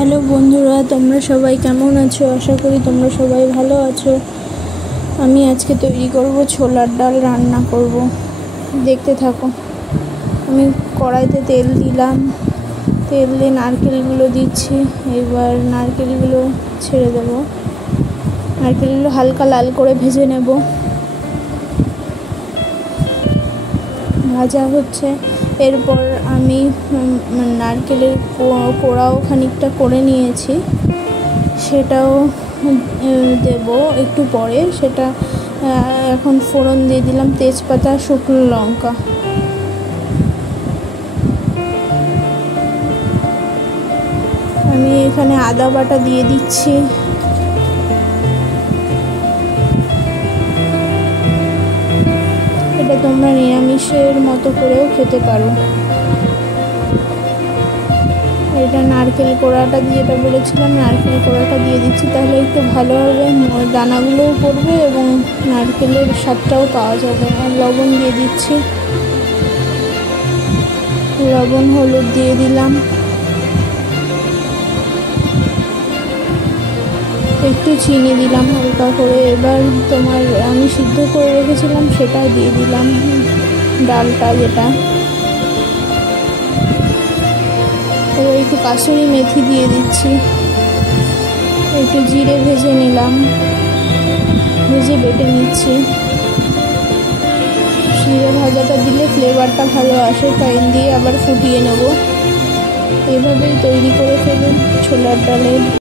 Hello বন্ধুরা, তোমরা সবাই কেমন আছো? আশা করি তোমরা সবাই ভালো আছো। আমি আজকে তৈরি করব ছোলার ডাল রান্না করব, দেখতে থাকো। আমি কড়াইতে তেল দিলাম, তেল দিয়ে নারকেলগুলো দিচ্ছি। এবার নারকেলগুলো ছেড়ে দেব, নারকেলগুলো হালকা লাল করে ভেজে নেব। ভাজা হচ্ছে, এরপর আমি নারকেলের কোড়াও খানিকটা করে নিয়েছি, সেটাও দেব একটু পরে। সেটা এখন ফোড়ন দিয়ে দিলাম তেজপাতা, শুকনো লঙ্কা। আমি এখানে আদা বাটা দিয়ে দিচ্ছি। এটা তোমরা নিরামিষের মতো করেও খেতে পারো। এটা নারকেল কোড়াটা যেটা বলেছিলাম, নারকেল কোড়াটা দিয়ে দিচ্ছি, তাহলে একটু ভালোভাবে দানাগুলোও পড়বে এবং নারকেলের স্বাদটাও পাওয়া যাবে। আর লবণ দিয়ে দিচ্ছি, লবণ হলুদ দিয়ে দিলাম, একটু চিনি দিলাম হালকা করে। এবার আমি সিদ্ধ করে রেখেছিলাম সেটা দিয়ে দিলাম, ডালটা যেটা। এবার একটু কাসুরি মেথি দিয়ে দিচ্ছি, একটু জিরে ভেজে নিলাম, ভেজে বেটে নিচ্ছি। জিরে ভাজাটা দিলে ফ্লেভারটা ভালো আসে, তাই দিয়ে আবার ফুটিয়ে নেব। এভাবেই তৈরি করে ফেলুন ছোলার ডালের